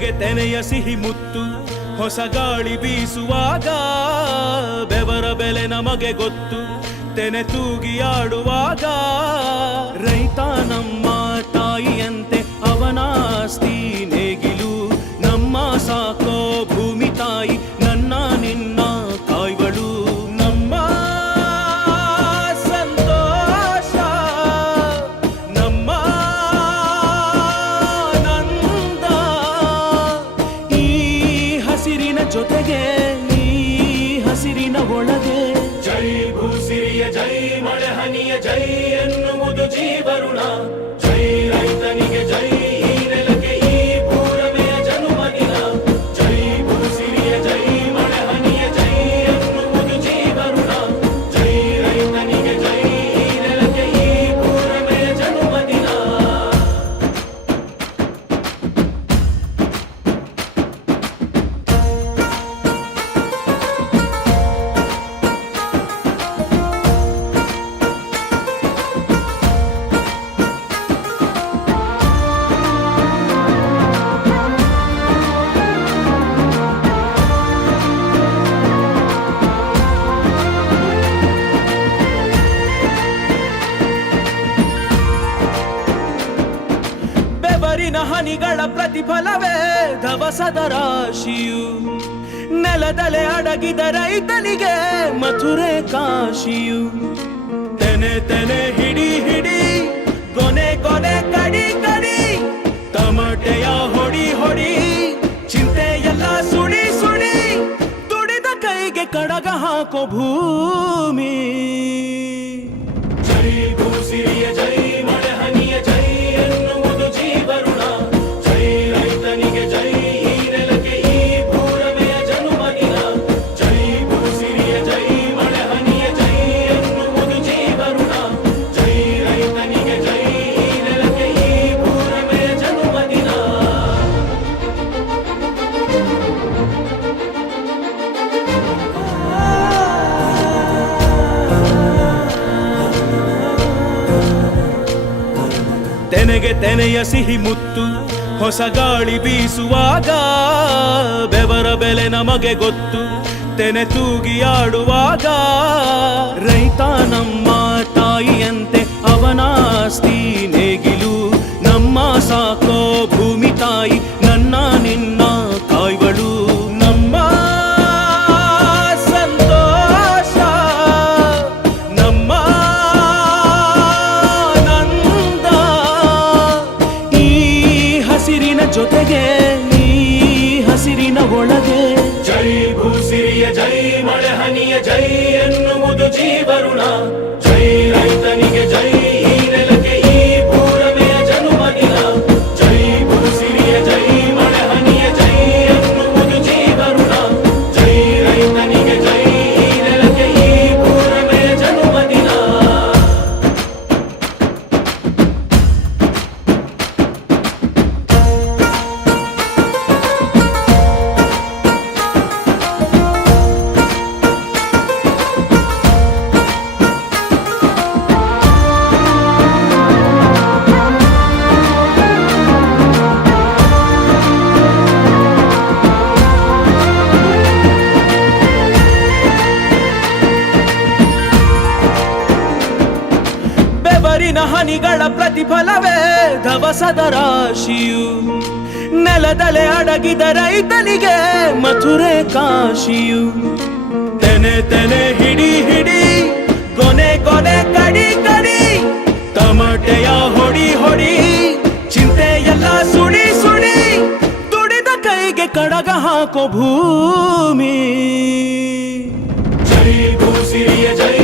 ತೆನೆಗೆ ತೆನೆಯ ಸಿಹಿ ಮುತ್ತು ಹೊಸ ಗಾಳಿ ಬೀಸುವಾಗ ಬೆವರ ಬೆಲೆ ನಮಗೆ ಗೊತ್ತು ತೆನೆ ತೂಗಿ ಆಡುವಾಗ ರೈತ ನಮ್ಮ ತಾಯಿಯಂತೆ ಅವನಾಸ್ತಿ ನೇಗಿಲು ನಮ್ಮ ಸಾಕೋ ಭೂಮಿ ತಾಯಿ ನನ್ನ ನಿನ್ನ ಕಾಯ್ವಳು ನಮ್ಮ ಸಂತೋಷ ನಮ್ಮ ನಂದ ಈ ಹಸಿರಿನ ಜೊತೆಗೆ ಈ ಹಸಿರಿನ ಒಳಗೆ ಜೈ ಭೂಸಿರಿಯ ಜೈ ಮಳೆ ಹನಿಯ ಜೈ ಎನ್ನುವುದು ಜೀವರುಣ ಜೈ ರೈತನಿಗೆ ಜೈ ಈ ನೆಲಕ್ಕೆ ಈ ಪೂರಮೆಯ ಜನುಮದಿನ ಜೈ ಭೂಸಿರಿಯ ಜೈ ಮಳೆ ಹನಿಯ ಜೈ ಎನ್ನುವುದು ಜೀವರುಣ ಜೈ ರೈತನಿಗೆ ಜೈ ಈ ನೆಲಕ್ಕೆ ಈ ಪೂರಮೆಯ ಜನುಮದಿನ ಬೆವರಿನ ಹನಿಗಳ ಪ್ರತಿಫಲವೇ ಧವಸದ ರಾಶಿಯು ನೆಲದಲೆ ಅಡಗಿದ ರೈತನಿಗೆ ಮಥುರೆ ಕಾಶಿಯು ತೆನೆ ತೆನೆ ಹಿಡಿ ಹಿಡಿ ಕೊನೆ ಕೊನೆ ಕಡಿ ಕಡಿ ತಮಟೆಯ ಹೊಡಿ ಹೊಡಿ ಚಿಂತೆಯೆಲ್ಲ ಸುಡಿ ಸುಡಿ ದುಡಿದ ಕೈಗೆ ಕಡಗ ಹಾಕೋ ಭೂಮಿ ಜೈ ಭೂಸಿರಿಯ ಜೈ ಮಳೆ ಹನಿಯ ಜೈ ಎನ್ನುವುದು ಜೀವರುಣ ಜೈ ರೈತನಿಗೆ ಜೈ ಈ ನೆಲಕ್ಕೆ ಈ ಪೂರಮೆಯ ಜನುಮದಿನ ಜೈ ಭೂಸಿರಿಯ ಜೈ ಮಳೆ ಹನಿಯ ಜೈ ಎನ್ನುವುದು ಜೀವರುಣ ಜೈ ರೈತನಿಗೆ ಜೈ ಈ ನೆಲಕ್ಕೆ ಈ ಪೂರಮೆಯ ಜನುಮದಿನ ತೆನೆಗೆ ತೆನೆಯ ಸಿಹಿ ಮುತ್ತು ಹೊಸ ಗಾಳಿ ಬೀಸುವಾಗ ಬೆವರ ಬೆಲೆ ನಮಗೆ ಗೊತ್ತು ತೆನೆ ತೂಗಿ ಆಡುವಾಗ ರೈತ ನಮ್ಮ ತಾಯಿಯಂತೆ ಅವನಾಸ್ತಿ ನೇಗಿಲು ನಮ್ಮ ಸಾಕೋ ಭೂಮಿ ತಾಯಿ ನನ್ನ ನಿನ್ನ ಕಾಯ್ವಳು ನಮ್ಮ ಸಂತೋಷ ನಮ್ಮ ನಂದ ಈ ಹಸಿರಿನ ಜೊತೆಗೆ ಈ ಹಸಿರಿನ ಒಳಗೆ ಜೈ ಭೂಸಿರಿಯ ಜೈ ಮಳೆ ಹನಿಯ ಜೈ ಎನ್ನುವುದು ಜೀವರುಣ ಜೈ ರೈತನಿಗೆ ಜೈ ಈ ನೆಲಕ್ಕೆ ಈ ಪೂರಮೆಯ ಜನುಮದಿನ ಜೈ ಭೂಸಿರಿಯ ಜೈ ಮಳೆ ಹನಿಯ ಜೈ ಎನ್ನುವುದು ಜೀವರುಣ ಜೈ ರೈತನಿಗೆ ಜೈ ಈ ನೆಲಕ್ಕೆ ಈ ಪೂರಮೆಯ ಜನುಮದಿನ ಬೆವರಿನ ಹನಿಗಳ ಪ್ರತಿಫಲವೇ ಧವಸದ ರಾಶಿಯು ನೆಲದಲೆ ಅಡಗಿದ ರೈತನಿಗೆ ಮಥುರೆ ಕಾಶಿಯು ತೆನೆ ತೆನೆ ಹಿಡಿ ಹಿಡಿ ಕೊನೆ ಕೊನೆ ಕಡಿ ಕಡಿ ತಮಟೆಯ ಹೊಡಿ ಹೊಡಿ ಚಿಂತೆಯೆಲ್ಲ ಸುಡಿ ಸುಡಿ ದುಡಿದ ಕೈಗೆ ಕಡಗ ಹಾಕೋ ಭೂಮಿ ಜೈ ಭೂಸಿರಿಯ ಜೈ